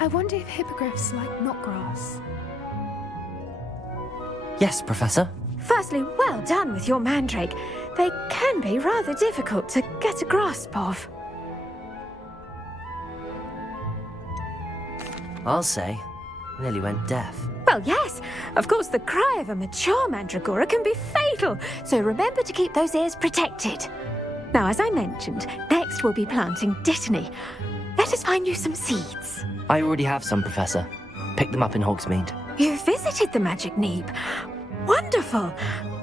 I wonder if hippogriffs like knotgrass. Yes, Professor. Firstly, well done with your mandrake. They can be rather difficult to get a grasp of. I'll say, nearly went deaf. Well, yes. Of course, the cry of a mature mandragora can be fatal, so remember to keep those ears protected. Now, as I mentioned, next we'll be planting dittany. Let us find you some seeds. I already have some, Professor. Picked them up in Hogsmeade. You visited the Magic Neep. Wonderful!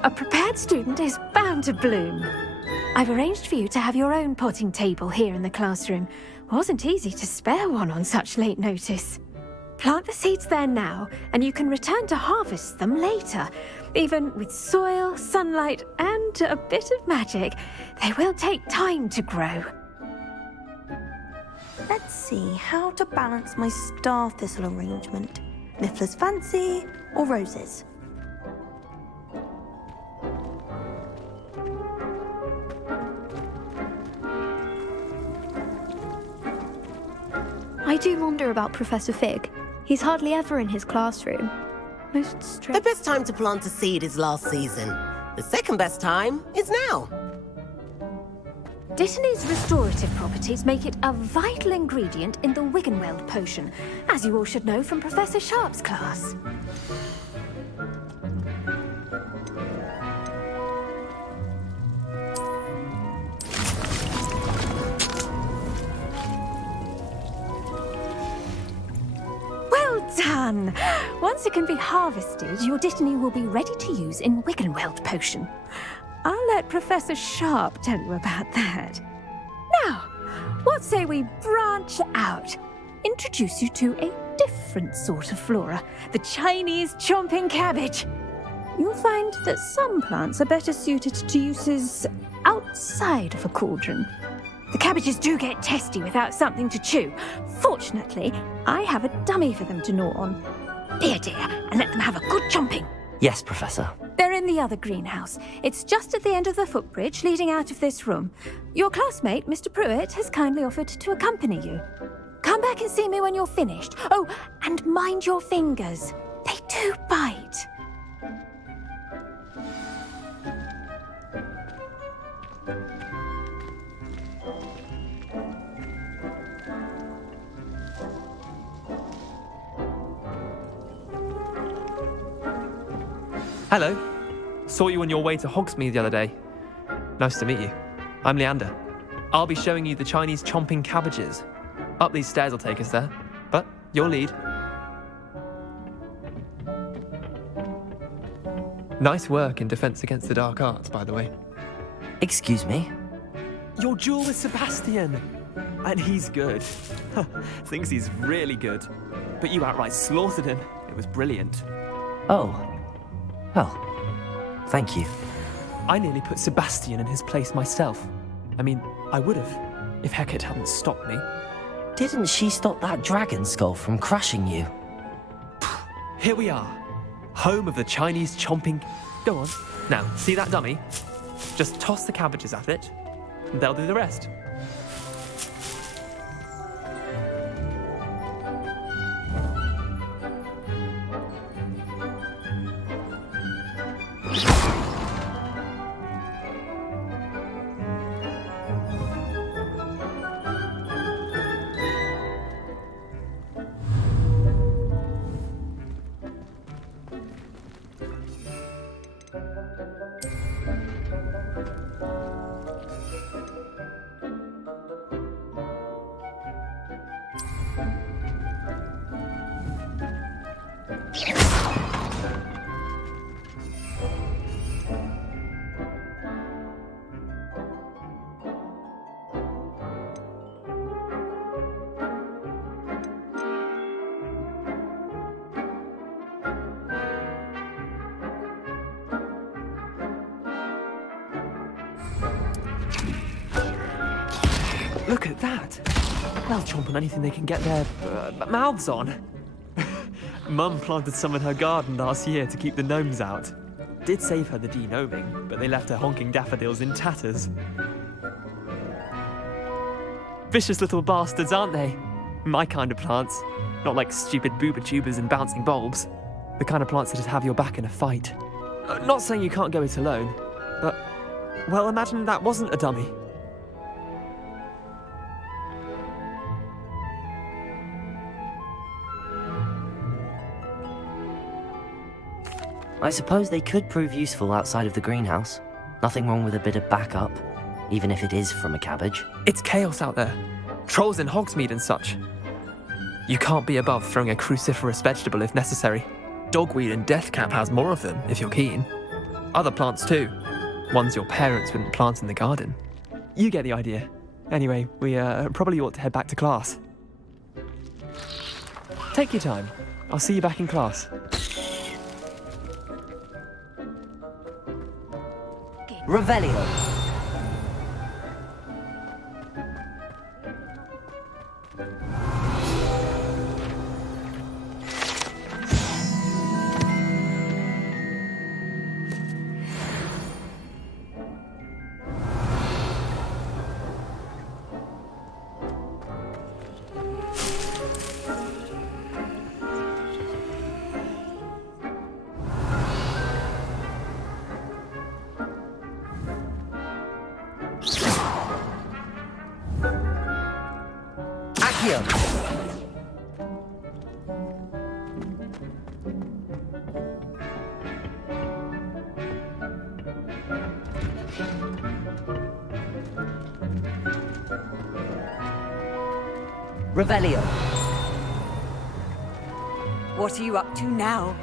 A prepared student is bound to bloom. I've arranged for you to have your own potting table here in the classroom. Wasn't easy to spare one on such late notice. Plant the seeds there now, and you can return to harvest them later. Even with soil, sunlight, and a bit of magic, they will take time to grow. Let's see how to balance my star thistle arrangement. Niffler's Fancy or roses? I do wonder about Professor Fig. He's hardly ever in his classroom. Most The strict. best time to plant a seed is last season. The second best time is now. Dittany's restorative properties make it a vital ingredient in the Wiggenweld potion, as you all should know from Professor Sharp's class. Well done! Once it can be harvested, your Dittany will be ready to use in Wiggenweld potion. I'll let Professor Sharp tell you about that. Now, what say we branch out? Introduce you to a different sort of flora, the Chinese chomping cabbage. You'll find that some plants are better suited to uses outside of a cauldron. The cabbages do get testy without something to chew. Fortunately, I have a dummy for them to gnaw on. Dear, and let them have a good chomping. Yes, Professor. They're in the other greenhouse. It's just at the end of the footbridge leading out of this room. Your classmate, Mr. Pruitt, has kindly offered to accompany you. Come back and see me when you're finished. Oh, and mind your fingers. They do bite. Hello. Saw you on your way to Hogsmeade the other day. Nice to meet you. I'm Leander. I'll be showing you the Chinese chomping cabbages. Up these stairs will take us there, but your lead. Nice work in Defense Against the Dark Arts, by the way. Excuse me? Your duel with Sebastian! And he's good. Thinks he's really good. But you outright slaughtered him. It was brilliant. Oh. Well, thank you. I nearly put Sebastian in his place myself. I mean, I would have, if Hecate hadn't stopped me. Didn't she stop that dragon skull from crushing you? Here we are, home of the Chinese chomping... Go on. Now, see that dummy? Just toss the cabbages at it, and they'll do the rest. Look at that. They'll chomp on anything they can get their mouths on. Mum planted some in her garden last year to keep the gnomes out. Did save her the de-gnoming, but they left her honking daffodils in tatters. Vicious little bastards, aren't they? My kind of plants. Not like stupid booba tubers and bouncing bulbs. The kind of plants that'd have your back in a fight. Not saying you can't go it alone, but, well, imagine that wasn't a dummy. I suppose they could prove useful outside of the greenhouse. Nothing wrong with a bit of backup, even if it is from a cabbage. It's chaos out there. Trolls in Hogsmeade and such. You can't be above throwing a cruciferous vegetable if necessary. Dogweed and deathcap has more of them, if you're keen. Other plants too. Ones your parents wouldn't plant in the garden. You get the idea. Anyway, we probably ought to head back to class. Take your time. I'll see you back in class. Revelio. Accio. Revelio. What are you up to now?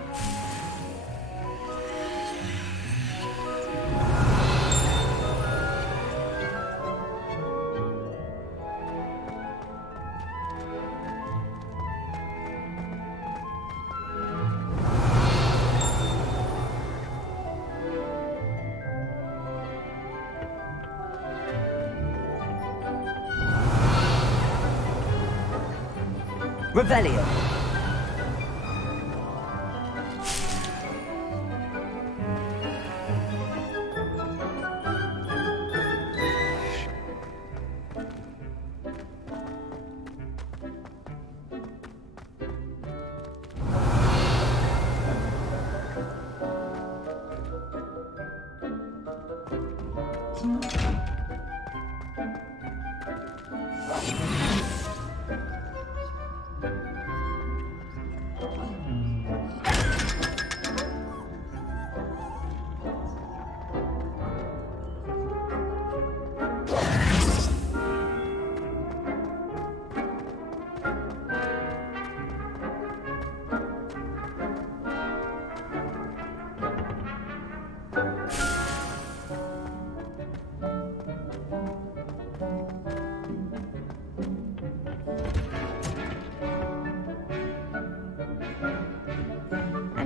Revelio.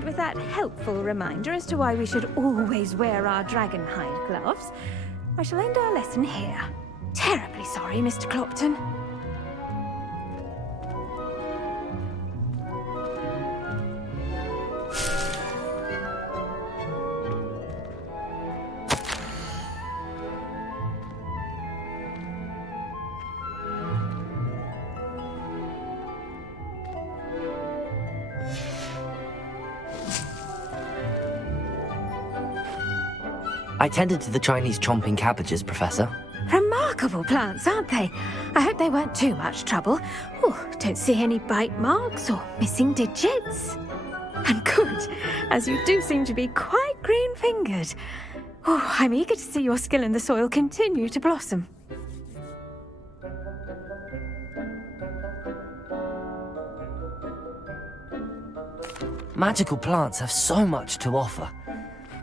With that helpful reminder as to why we should always wear our dragon hide gloves, I shall end our lesson here. Terribly sorry, Mr. Clopton. I tended to the Chinese chomping cabbages, Professor. Remarkable plants, aren't they? I hope they weren't too much trouble. Oh, don't see any bite marks or missing digits. And good, as you do seem to be quite green-fingered. Oh, I'm eager to see your skill in the soil continue to blossom. Magical plants have so much to offer.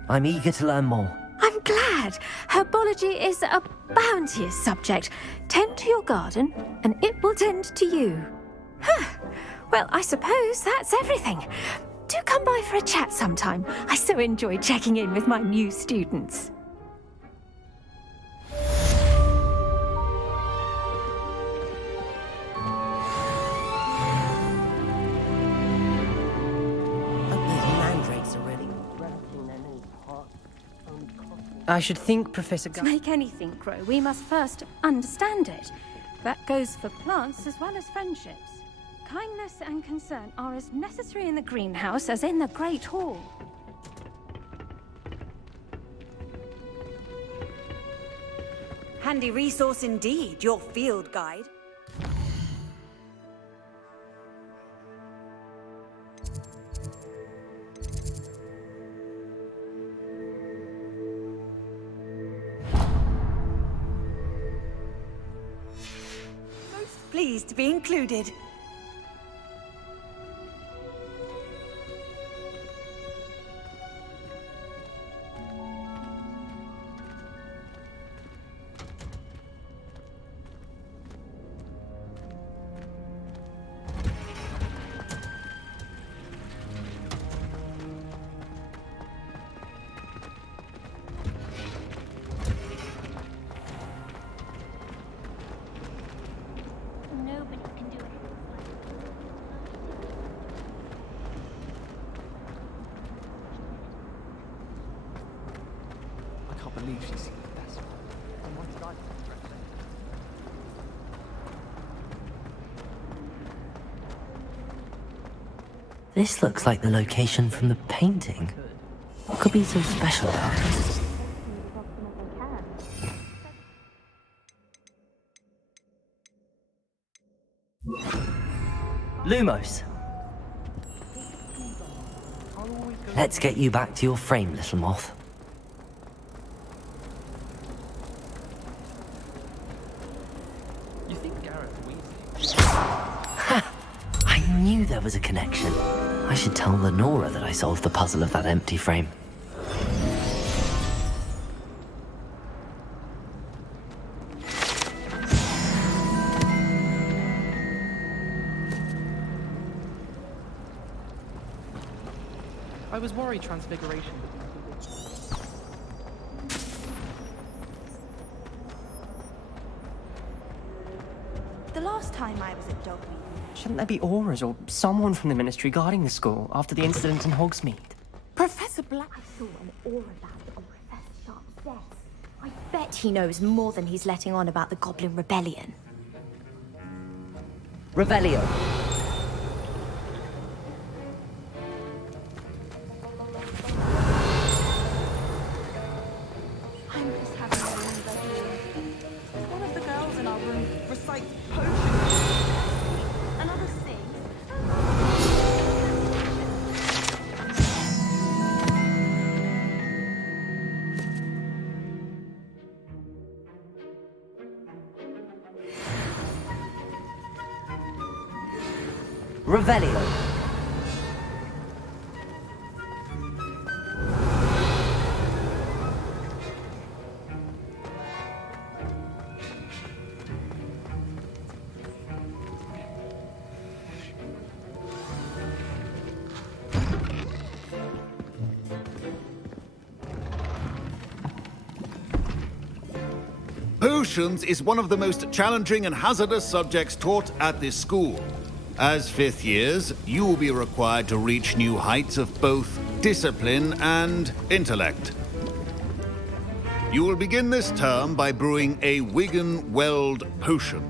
I'm eager to learn more. I'm glad. Herbology is a bounteous subject. Tend to your garden, and it will tend to you. Well, I suppose that's everything. Do come by for a chat sometime. I so enjoy checking in with my new students. I should think, Professor To make anything grow, we must first understand it. That goes for plants as well as friendships. Kindness and concern are as necessary in the greenhouse as in the Great Hall. Handy resource indeed, your field guide. Most pleased to be included. Nobody can do it. I can't believe she's seen this. This looks like the location from the painting. What could be so special about it? Lumos! Let's get you back to your frame, little moth. You think Gareth Weasley? Ha! I knew there was a connection. I should tell Lenora that I solved the puzzle of that empty frame. I was worried Transfiguration. The last time I was at Dogmeat, Shouldn't there be auras or someone from the Ministry guarding the school after the incident in Hogsmeade? Professor Black. I saw an aura lamp on Professor Sharp's desk. I bet he knows more than he's letting on about the Goblin Rebellion. Revelio. I'm just having a wonder here. One of the girls in our room recites potions. Another sings. Revelio. Potions is one of the most challenging and hazardous subjects taught at this school. As fifth years, you will be required to reach new heights of both discipline and intellect. You will begin this term by brewing a Wigan-Weld potion.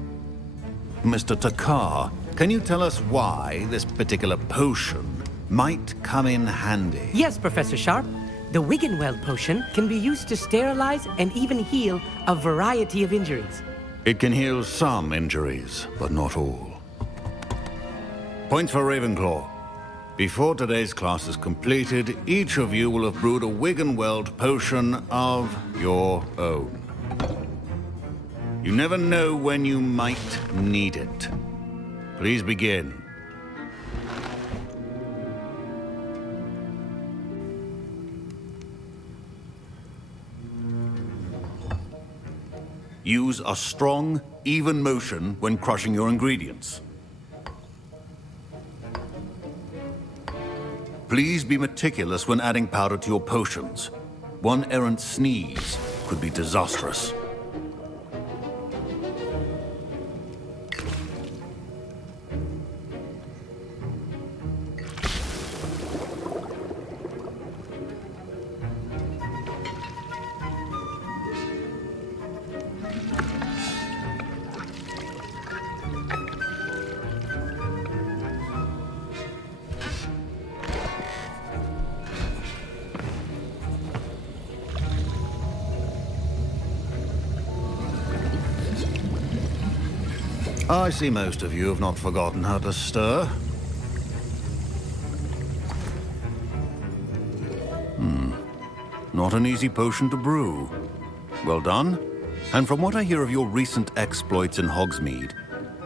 Mr. Takar, can you tell us why this particular potion might come in handy? Yes, Professor Sharp. The Wiggenweld potion can be used to sterilize and even heal a variety of injuries. It can heal some injuries, but not all. Points for Ravenclaw. Before today's class is completed, each of you will have brewed a Wiggenweld potion of your own. You never know when you might need it. Please begin. Use a strong, even motion when crushing your ingredients. Please be meticulous when adding powder to your potions. One errant sneeze could be disastrous. I see most of you have not forgotten how to stir. Not an easy potion to brew. Well done. And from what I hear of your recent exploits in Hogsmeade,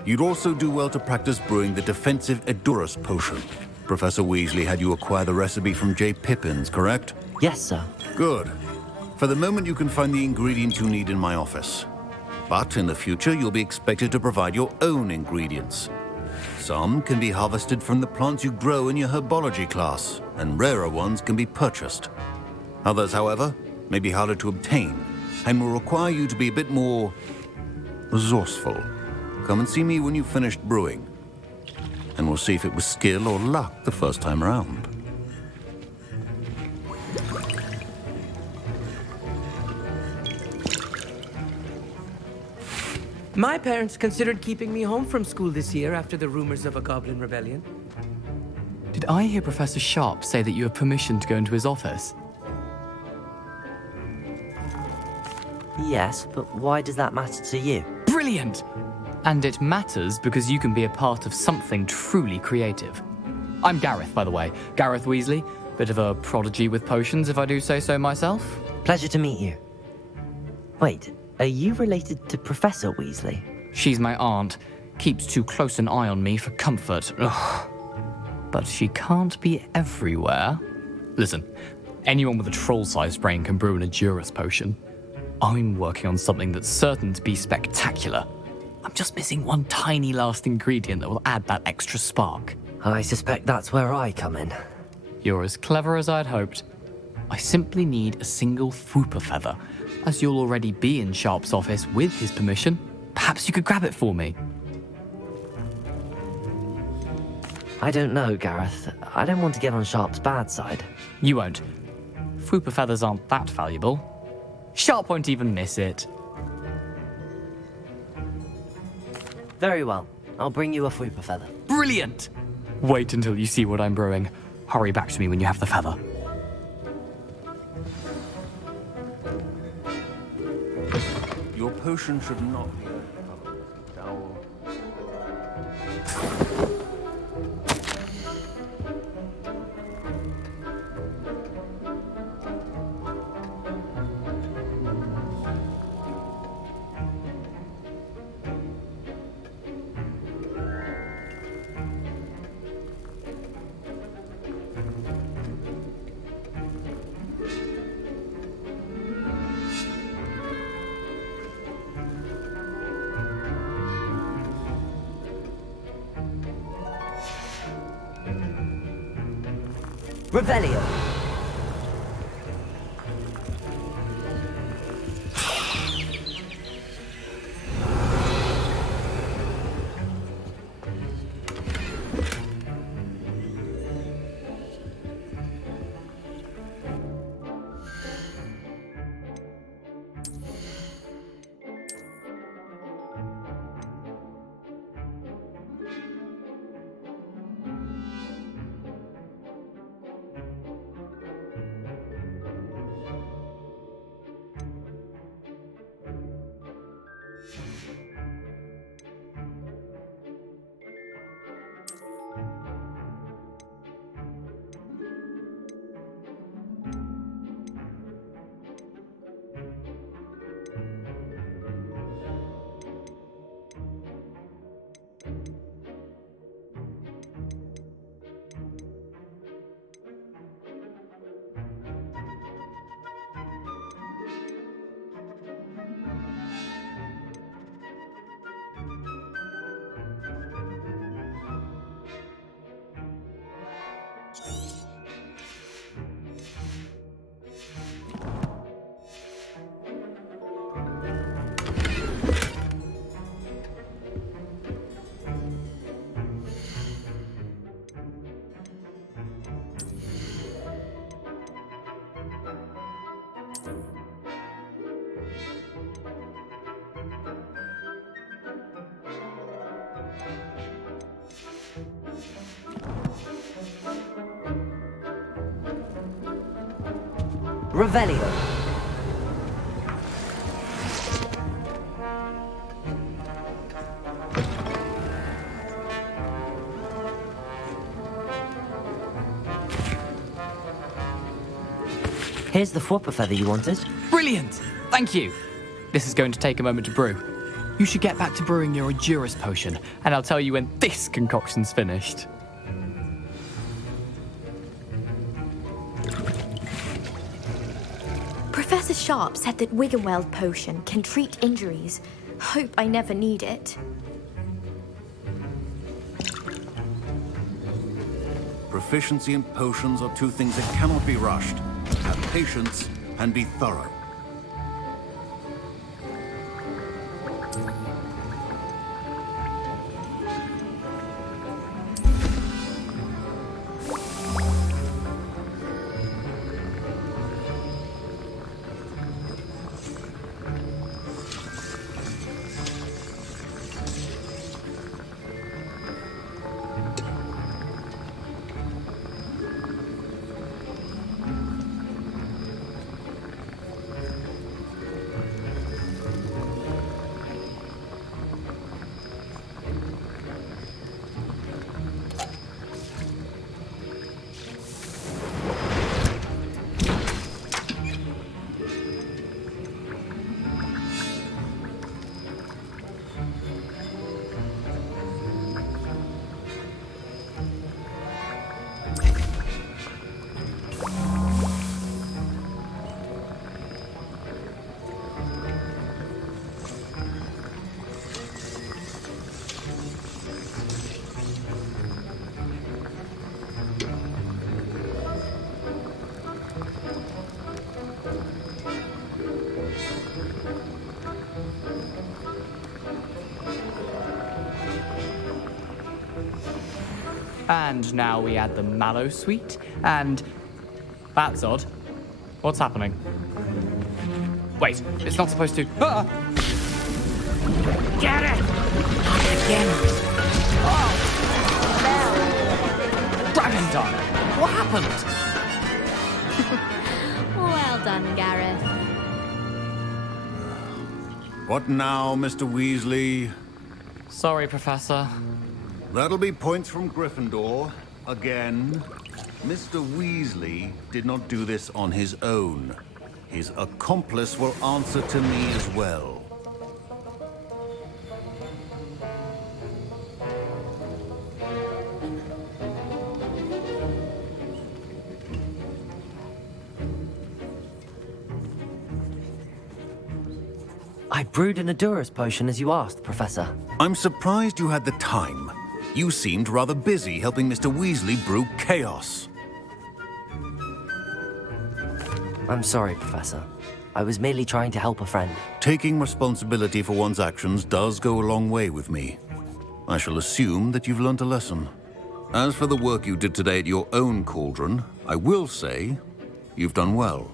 you'd also do well to practice brewing the defensive Edurus potion. Professor Weasley had you acquire the recipe from J. Pippin's, correct? Yes, sir. Good. For the moment, you can find the ingredients you need in my office. But in the future, you'll be expected to provide your own ingredients. Some can be harvested from the plants you grow in your herbology class, and rarer ones can be purchased. Others, however, may be harder to obtain, and will require you to be a bit more resourceful. Come and see me when you've finished brewing, and we'll see if it was skill or luck the first time around. My parents considered keeping me home from school this year after the rumors of a goblin rebellion. Did I hear Professor Sharp say that you have permission to go into his office? Yes, but why does that matter to you? Brilliant! And it matters because you can be a part of something truly creative. I'm Gareth, by the way. Gareth Weasley. Bit of a prodigy with potions, if I do say so myself. Pleasure to meet you. Wait, are you related to Professor Weasley? She's my aunt. Keeps too close an eye on me for comfort. Ugh. But she can't be everywhere. Listen, anyone with a troll-sized brain can brew an Edurus potion. I'm working on something that's certain to be spectacular. I'm just missing one tiny last ingredient that will add that extra spark. I suspect that's where I come in. You're as clever as I'd hoped. I simply need a single Fwooper feather. As you'll already be in Sharp's office with his permission, perhaps you could grab it for me. I don't know, Gareth. I don't want to get on Sharp's bad side. You won't. Fwooper feathers aren't that valuable. Sharp won't even miss it. Very well. I'll bring you a Fwooper feather. Brilliant! Wait until you see what I'm brewing. Hurry back to me when you have the feather. Your potion should not be covered. Towel. Revelio. Revelio. Here's the Fwopper feather you wanted. Brilliant! Thank you! This is going to take a moment to brew. You should get back to brewing your Endurus potion, and I'll tell you when this concoction's finished. Professor Sharp said that Wiggenweld potion can treat injuries. Hope I never need it. Proficiency in potions are two things that cannot be rushed. Have patience and be thorough. And now we add the mallow sweet, and... That's odd. What's happening? Wait, it's not supposed to... Ah! Get it! Again. Dragon Done! What happened? Well done, Gareth. What now, Mr. Weasley? Sorry, Professor. That'll be points from Gryffindor. Again. Mr. Weasley did not do this on his own. His accomplice will answer to me as well. I brewed an Endurus potion as you asked, Professor. I'm surprised you had the time. You seemed rather busy helping Mr. Weasley brew chaos. I'm sorry, Professor. I was merely trying to help a friend. Taking responsibility for one's actions does go a long way with me. I shall assume that you've learnt a lesson. As for the work you did today at your own cauldron, I will say you've done well.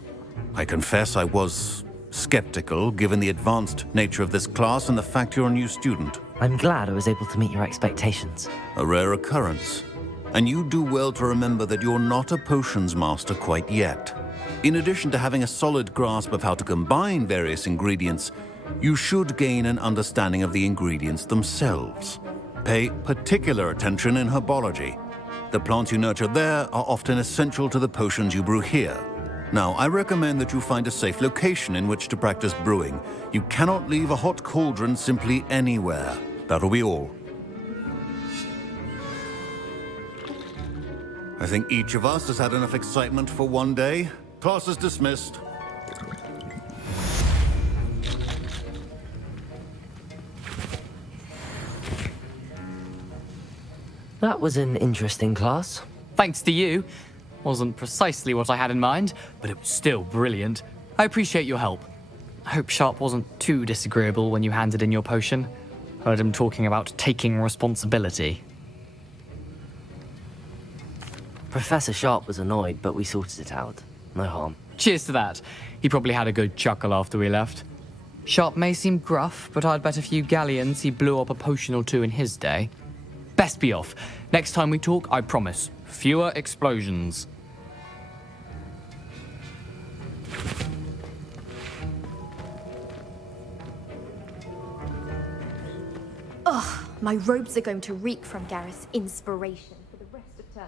I confess I was skeptical, given the advanced nature of this class and the fact you're a new student. I'm glad I was able to meet your expectations. A rare occurrence. And you do well to remember that you're not a potions master quite yet. In addition to having a solid grasp of how to combine various ingredients, you should gain an understanding of the ingredients themselves. Pay particular attention in herbology. The plants you nurture there are often essential to the potions you brew here. Now, I recommend that you find a safe location in which to practice brewing. You cannot leave a hot cauldron simply anywhere. That'll be all. I think each of us has had enough excitement for one day. Class is dismissed. That was an interesting class. Thanks to you. Wasn't precisely what I had in mind, but it was still brilliant. I appreciate your help. I hope Sharp wasn't too disagreeable when you handed in your potion. Heard him talking about taking responsibility. Professor Sharp was annoyed, but we sorted it out. No harm. Cheers to that. He probably had a good chuckle after we left. Sharp may seem gruff, but I'd bet a few galleons he blew up a potion or two in his day. Best be off. Next time we talk, I promise, fewer explosions. Ugh, my robes are going to reek from Gareth's inspiration for the rest of term.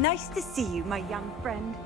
Nice to see you, my young friend.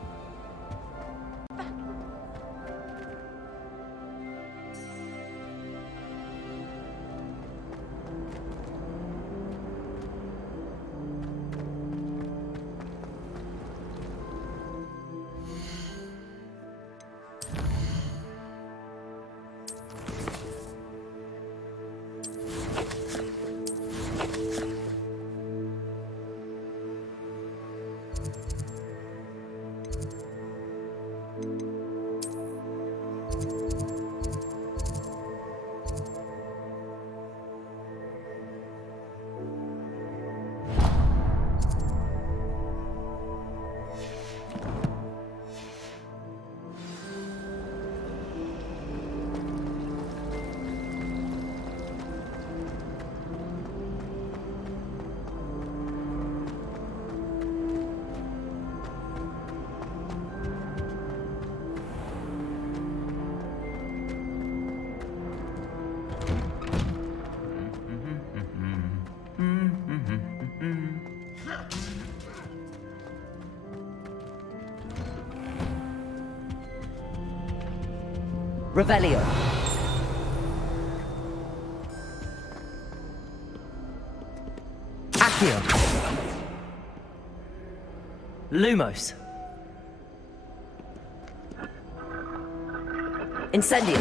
Revelio. Accio. Lumos. Incendio.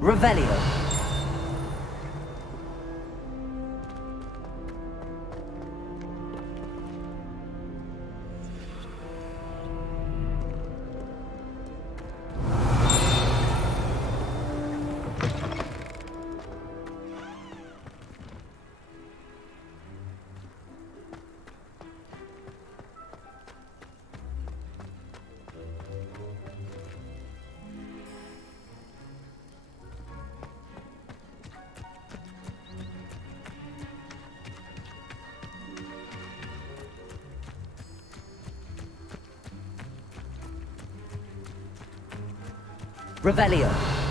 Revelio. Revelio.